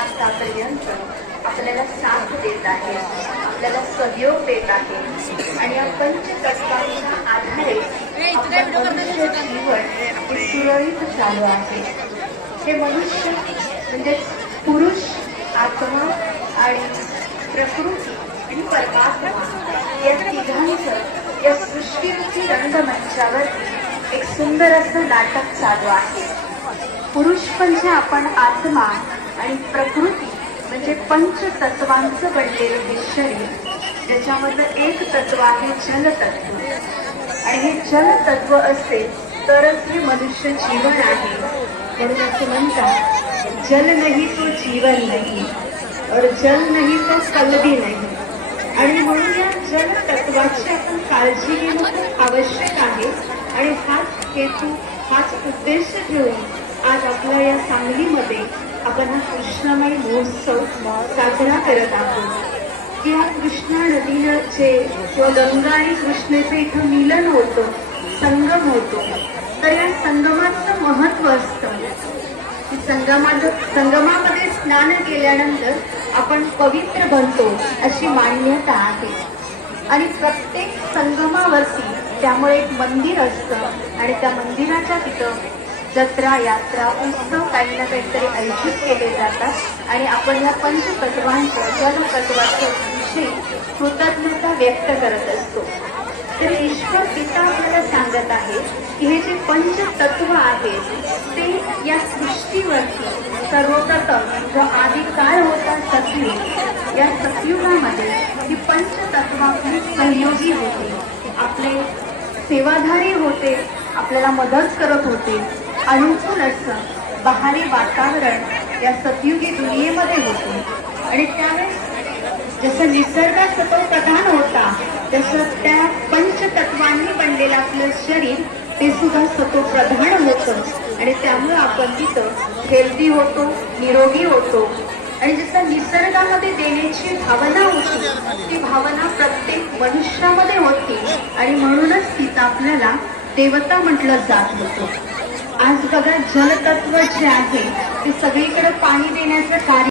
आतापर्यंत आपल्याला साथ देत आहे आपल्याला सहयोग देत आहे. आणि या पंचतत्वांच्या आधारे जीवन सुरळीत चालू आहे. हे मनुष्य म्हणजे पुरुष आत्मा आणि प्रकृती आणि परमात्मा या तिघांचं या सृष्टीरूपी रंगमंचावरती एक सुंदर असं नाटक चालू आहे. पुरुष म्हणजे आपण आत्मा आणि प्रकृती म्हणजे पंचतत्वांचं बनलेलं हे शरीर ज्याच्यामधलं एक तत्व आहे जलतत्व. आणि हे जलतत्व असेल तरच हे मनुष्य जीवन आहे. म्हणून असं म्हणतात जल नाही तो जीवन नाही और जल नाही तो कलबी नाही. आणि म्हणून या जल तत्वाची आपण काळजी घेणं खूप आवश्यक आहे. आणि हाच हेतू हाच उद्देश घेऊन आज आपल्या या सांगलीमध्ये आपण हा कृष्णमय महोत्सव साजरा करत आहोत. या कृष्णा नदीचे किंवा गंगा आणि कृष्णेचं इथं मिलन होतं संगम होतो तर या संगमाचं महत्त्व असतं. की संगमात संगमामध्ये स्नान केल्यानंतर आपण पवित्र बनतो अशी मान्यता आहे. आणि प्रत्येक संगमावरती त्यामुळे एक मंदिर असतं आणि त्या मंदिराच्या तिथं जत्रा यात्रा उत्सव काही ना काहीतरी आयोजित केले जातात. आणि आपण या पंचतत्वांच्या जलतत्वाच्या विषयी कृतज्ञता व्यक्त करत असतो. तर ईश्वर पिता आपल्याला सांगत आहे की हे जे पंचतत्व आहेत ते या सृष्टीवरती सर्वप्रथम जो आधी काळ होता सतयुग या सत्युगामध्ये ही पंचतत्व सहयोगी होते. आपले सेवाधारी होते आपल्याला मदत करत होते. अनुकूल असं बहारी वातावरण या सतयुगी दुनियेमध्ये होते. आणि त्यावेळेस जसं निसर्ग सतो प्रधान होता तसं त्या पंचतत्वांनी बनलेलं आपलं शरीर ते सुद्धा सतो प्रधान होतं. आणि त्यामुळे आपण तिथं हेल्दी होतो निरोगी होतो. आणि जसं निसर्गामध्ये देण्याची भावना होती ती भावना प्रत्येक मनुष्यामध्ये होती. आणि म्हणूनच तिथं आपल्याला देवता म्हटलं जात होतं. सगळ्या जलतत्व जे आहे. ते सगळीकडे पाणी देण्याचं कार्य